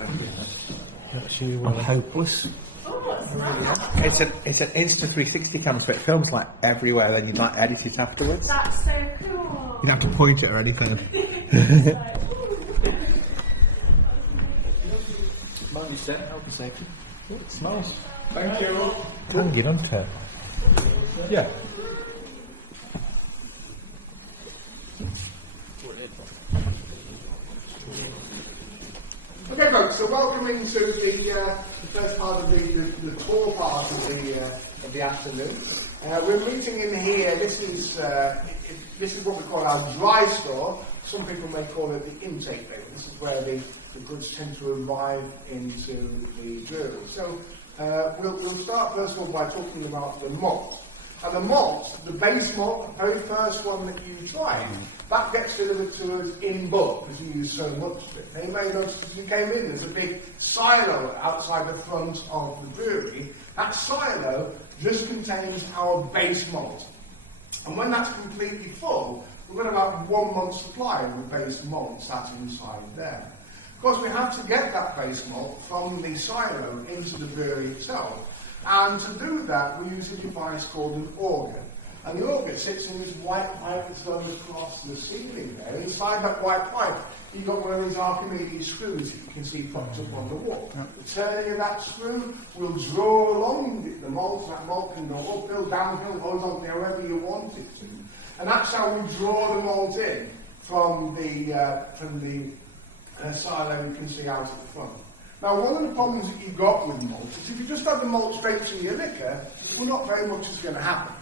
I'm hopeless. It's an Insta360 camera, so it films like everywhere. Then you'd like edit it afterwards. That's so cool. You don't have to point it or anything. Mind you, set, help you safety. It smells. Thank you. Tangy, doesn't it? Yeah. Okay, folks. So welcome into the first part of the tour part of the afternoon. We're meeting in here. This is what we call our dry store. Some people may call it the intake bay. This is where the goods tend to arrive into the brewery. So we'll start first of all by talking about the malt. And the malt, the base malt, the very first one that you try, that gets delivered to us in bulk because you use so much of it. Now you may notice as you came in, there's a big silo outside the front of the brewery. That silo just contains our base malt. And when that's completely full, we've got about 1 month's supply of the base malt sat inside there. Of course, we have to get that base malt from the silo into the brewery itself. And to do that, we use a device called an auger. And the auger sits in this white pipe that's going across the ceiling there. Inside that white pipe, you've got one of these Archimedes screws that you can see propped up on the wall. The turning of that screw will draw along the malt, and that malt can go uphill, downhill, horizontally, however you want it to. And that's how we draw the malt in from the silo you can see out at the front. Now, one of the problems that you've got with malt is if you just have the malt straight in your liquor, well, not very much is going to happen.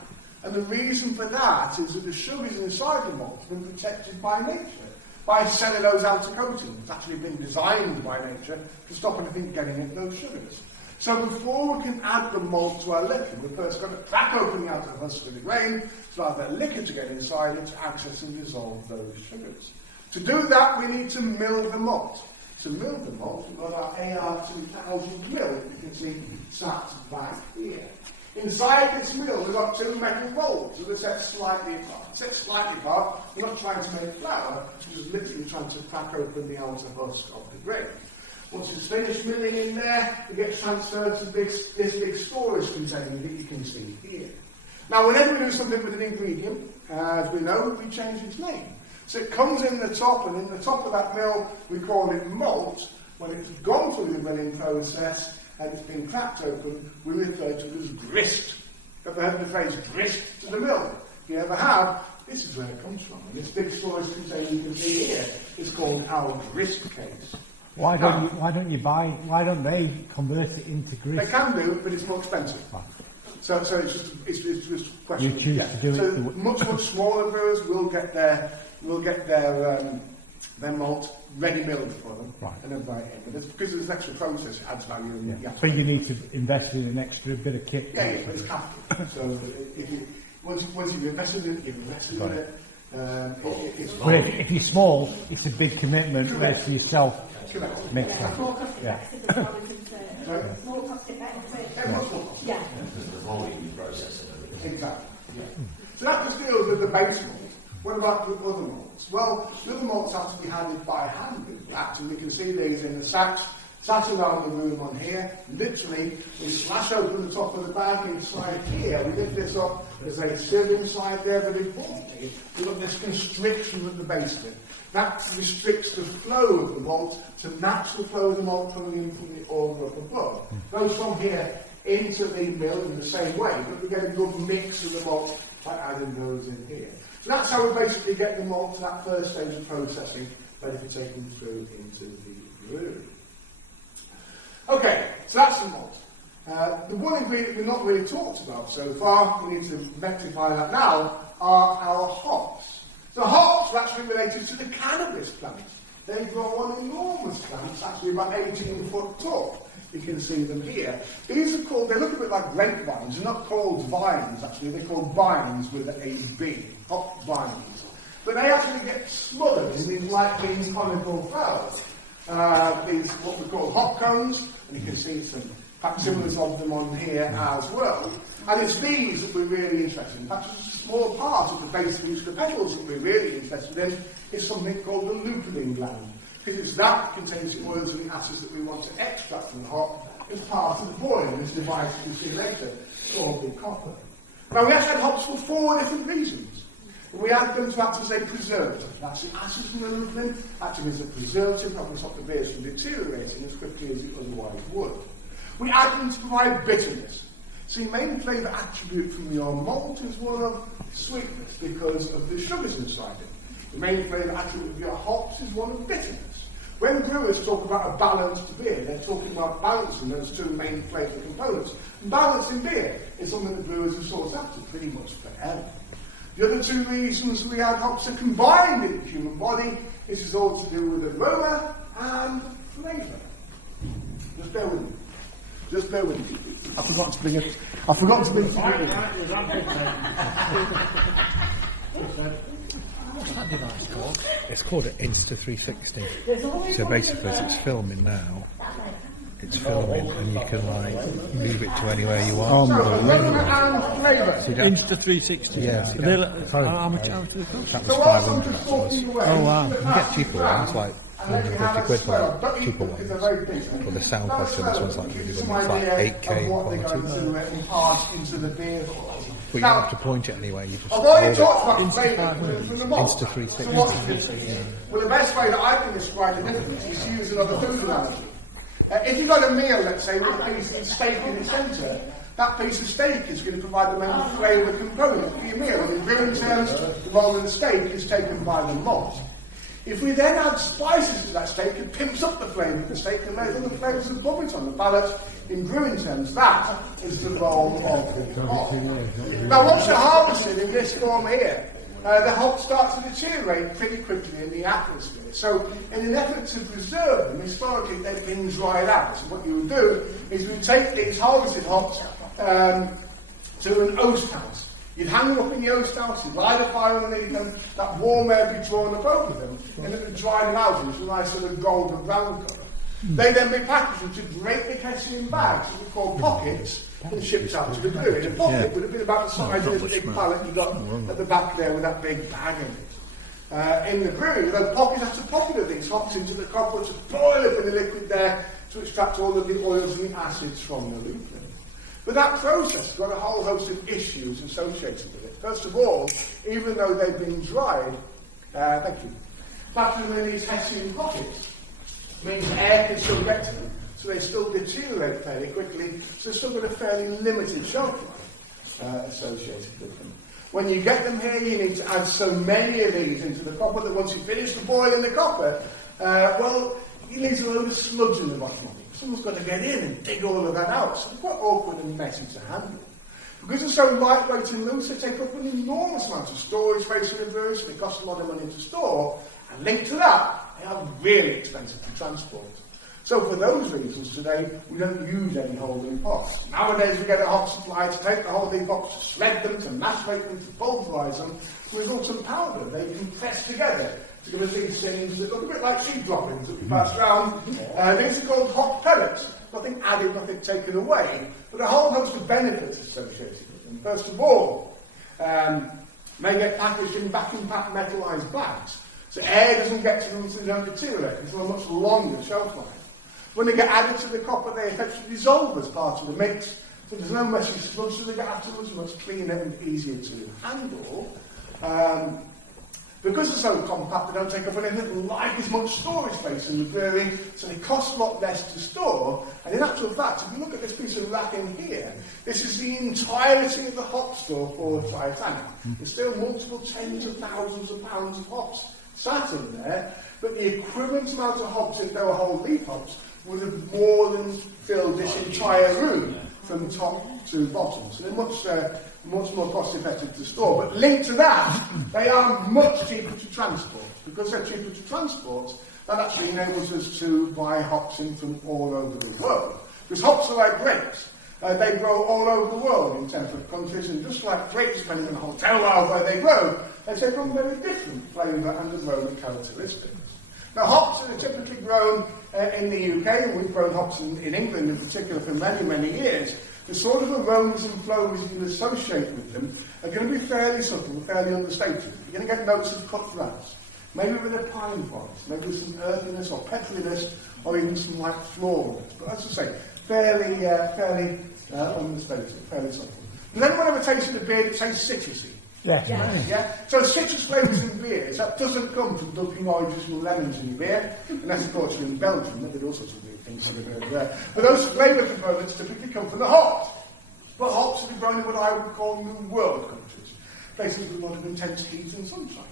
And the reason for that is that the sugars inside the malt have been protected by nature, by cellulose outer coating. It's actually been designed by nature to stop anything getting into those sugars. So before we can add the malt to our liquor, we've first got to crack open the outer husk of the grain to allow that liquor to get inside it to access and dissolve those sugars. To do that, we need to mill the malt. To mill the malt, we've got our AR2000 mill that you can see sat back here. Inside this mill, we've got two metal molds that are set slightly apart. Set slightly apart, we're not trying to make flour, we're just literally trying to crack open the outer husk of the grain. Once it's finished milling in there, it gets transferred to this big storage container that you can see here. Now, whenever we do something with an ingredient, as we know, we change its name. So it comes in the top, and in the top of that mill, we call it malt. When it's gone through the milling process and it's been cracked open, we refer to it as grist. Ever heard the phrase grist to the mill? If you ever have, this is where it comes from. And this big storage container you can see here is called our grist case. Why don't they convert it into grist? They can do, but it's more expensive. Right. So it's just a question. You choose to do so it. much smaller brewers will get their malt ready milled for them, right, and then buy it in. But it's because there's an extra process, it adds value. So you need to invest in an extra bit of kit. Yeah, but it's capital. So once you've invested in it, you've invested in it. If you're small, it's a big commitment. Whereas for yourself, makes sense. More cost effective as well, isn't it? More cost effective. Yeah. The volume process and everything. Exactly. Yeah. So that just deals with the base malt. What about the other malts? Well, the other malts have to be handled by hand, in fact, and we can see these in the sacks, sat around the room on here. Literally, we slash open the top of the bag inside here. We lift this up, there's a sieve inside there, but importantly, we've got this constriction at the base of it. That restricts the flow of the malt to match the flow of the malt coming in from the auger up above. Goes from here into the mill in the same way, but we get a good mix of the malt by adding those in here. So that's how we basically get the malt to that first stage of processing, ready for taking through into the brewery. Okay, so that's the malt. The one ingredient we've not really talked about so far, we need to rectify that now, are our hops. The hops are actually related to the cannabis plants. They grow on enormous plants, actually about 18 foot tall. You can see them here. These are called, they look a bit like grapevines. They're not called vines, actually. They're called vines with a B, hop vines. But they actually get smothered in these light green conical flowers. These, what we call hop cones, and you can see some facsimiles of them on here as well. And it's these that we're really interested in. In fact, just a small part of the base of each of the petals that we're really interested in is something called the lupulin gland. because it's that contains the oils and the acids that we want to extract from the hop as part of the boil. This device you can see later, called the copper. Now we actually had hops for 4 different reasons. We add them to act as a preservative. That's the acids from the lupulin acting as a preservative, helping stop the beers from deteriorating as quickly as it otherwise would. We add them to provide bitterness. So your main flavour attribute from your malt is one of sweetness because of the sugars inside it. The main flavour attribute of your hops is one of bitterness. When brewers talk about a balanced beer, they're talking about balancing those 2 main flavour components. And balance in beer is something that brewers have sought after pretty much forever. The other 2 reasons we add hops are combined in the human body. This is all to do with aroma and flavour. Just bear with me. Just bear with me. I forgot to bring it. I forgot to bring it. What's that device called? It's called an Insta360. So basically, as it's filming now, it's filming, and you can like move it to anywhere you want. Aroma and flavour. So you don't- Insta360. Yeah, so you They don't- look- how much do they cost? that was So whilst I'm 500. just That was. talking away, Oh, wow. You can get cheaper ones, like and then you have 150 quid a for smell. like Don't eat cheaper them ones. because they're very bitter. For the sound Now, quality, this one's like give really you good. some It's like idea 8K of what they're quality. going to impart into the beer quality. But you don't have to point it anyway. You just I've already hold talked it. about flavour from the malt. Insta360. So what's the difference? Well, the best way that I can describe the difference is to use another food analogy. If you've got a meal, let's say, with a piece of steak in the centre, that piece of steak is going to provide the main flavour component for your meal. And in brewing terms, the role of the steak is taken by the malt. If we then add spices to that steak, it pimps up the flavour of the steak and lays other flavours above it on the palate. In brewing terms, that is the role of the hop. Now, once you're harvested in this form here, the hop starts to deteriorate pretty quickly in the atmosphere. So, in an effort to preserve them, historically they've been dried out. So, what you would do is you would take these harvested hops to an oast house. You'd hang them up in the oast house, you'd light a fire underneath them, that warm air would be drawn up over them, and it would dry them out into a nice sort of golden brown colour. They then be packaged into great big hessian bags, which we call pockets, and shipped out to the brewery. The pocket would have been about the size of the big pallet you got at the back there with that big bag in it. In the brewery, they'll pocket after pocket of these hops into the copper to boil up in the liquid there to extract all of the oils and the acids from the lupulin. But that process has got a whole host of issues associated with it. First of all, even though they've been dried, packing them in these hessian pockets means air can still get to them, so they still deteriorate fairly quickly, so they've still got a fairly limited shelf life associated with them. When you get them here, you need to add so many of these into the copper that once you finish the boiling the copper, you leave a load of slugs in the bottom of it. Someone's got to get in and dig all of that out, so they're quite awkward and messy to handle. Because they're so lightweight and loose, they take up an enormous amount of storage space in the brewery, so they cost a lot of money to store, and linked to that, they are really expensive to transport. So for those reasons today, we don't use any whole leaf hops. Nowadays we get a hop supply to take the whole leaf hops, to shred them, to macerate them, to pulverise them, to result in powder they can press together to give us these things that look a bit like seed droppings that we pass around. These are called hop pellets. Nothing added, nothing taken away, but a whole host of benefits associated with them. First of all, they get packaged in vacuum-packed metalised bags, so air doesn't get to them so they don't deteriorate until a much longer shelf life. When they get added to the copper, they effectively dissolve as part of the mix, so there's no messy sludge, so they get afterwards much cleaner and easier to handle. Because they're so compact, they don't take up anything like as much storage space in the brewery, so they cost a lot less to store. And in actual fact, if you look at this piece of rack in here, this is the entirety of the hop store for Titanic. There's still multiple tens of thousands of pounds of hops sat in there, but the equivalent amount of hops, if they were whole leaf hops, would have more than filled this entire room from top to bottom. So they're much more cost effective to store. But linked to that, they are much cheaper to transport. Because they're cheaper to transport, that actually enables us to buy hops in from all over the world. Because hops are like grapes. They grow all over the world in temperate countries, and just like grapes, depending on the hotel where they grow, they take on very different flavour and aroma characteristics. Now, hops are typically grown in the UK, and we've grown hops in England in particular for many, many years. The sort of aromas and flavours you can associate with them are going to be fairly subtle, fairly understated. You're going to get notes of cut grass. maybe with a pine forest, maybe with some earthiness or petriliness, or even some like floralness. But as I say, fairly unmistakable, fairly subtle. Does anyone ever tasted a beer that tastes citrusy? Yes. Yeah? So citrus flavours in beers, that doesn't come from dumping oranges and lemons in your beer, unless of course you're in Belgium, they do all sorts of weird things there. But those flavour components typically come from the hops. But hops have been grown in what I would call New World countries, places with a lot of intense heat and sunshine.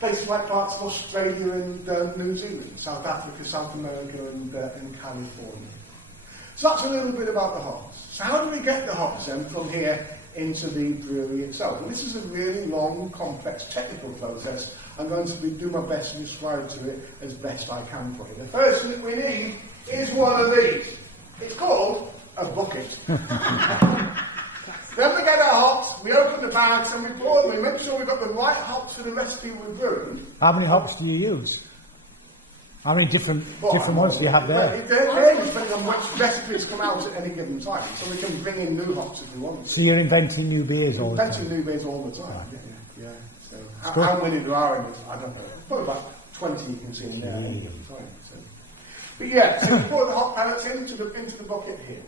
Places like parts of Australia and New Zealand, South Africa, South America and California. So that's a little bit about the hops. So how do we get the hops then from here into the brewery itself? And this is a really long, complex, technical process. I'm going to do my best to describe to it as best I can for you. The first thing that we need is one of these. It's called a bucket. Then we get our hops, we open the bags and we pour them. We make sure we've got the right hops for the recipe we're brewing. How many hops do you use? How many different ones do you have there? It varies depending on which recipes come out at any given time. So we can bring in new hops if we want. So you're inventing new beers all the time? Inventing new beers all the time, yeah. So how many there are in it, I don't know. Probably about 20 you can see in there at any given time. So. But yeah, so we pour the hop pellets into the bucket here,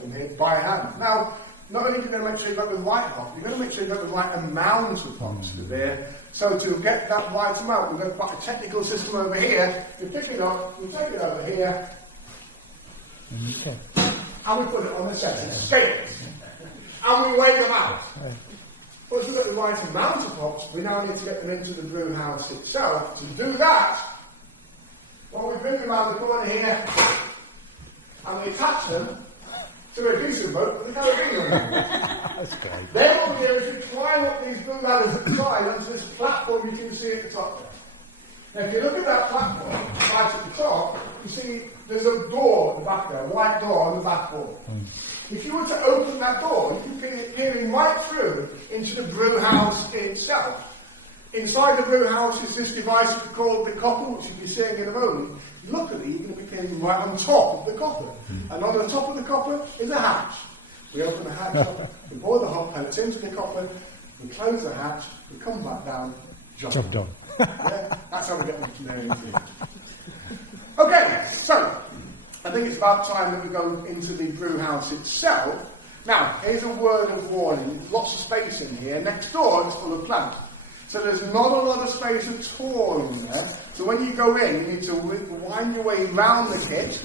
from here, by hand. Now, not only are you going to make sure you've got the right hop, you're going to make sure you've got the right amount of hops for beer. So to get that right amount, we've got quite a technical system over here. We pick it up, we take it over here, Okay. and we put it on the setting scale. And we weigh them out. Once we've got the right amount of hops, we now need to get them into the brew house itself. To do that, well, we bring them around the corner here, and we attach them to a decent boat with a carabiner on. That's great. Then what we do is we climb up these blue ladders at the side onto this platform you can see at the top there. Now if you look at that platform right at the top, you see there's a door at the back there, a white door on the back wall. If you were to open that door, you can be peering right through into the brew house itself. Inside the brew house is this device called the copper, which you'll be seeing in a moment. Luckily, you're going to be peering right on top of the copper. And on the top of the copper is a hatch. We open the hatch up, we pour the hop pellets into the copper, we close the hatch, we come back down, job done. Yeah, that's how we get them from there into it. Okay, so I think it's about time that we go into the brew house itself. Now, here's a word of warning. There's lots of space in here. Next door, it's full of plants. So there's not a lot of space at all in there. So when you go in, you need to wind your way round the kit,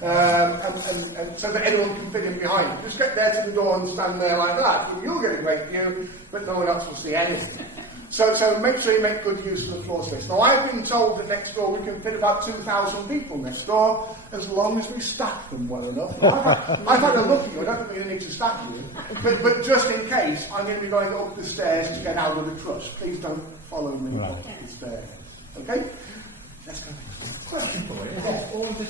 and so that anyone can fit in behind you. Just get there to the door and stand there like that. And you'll get a great view, but no one else will see anything. So make sure you make good use of the floor space. Now, I've been told that next door we can fit about 2,000 people next door, as long as we stack them well enough. I've had a look at you, I don't think we need to stack you, but just in case, I'm going to be going up the stairs to get out of the truss. Please don't follow me up the stairs. Okay? Let's go. Question for you.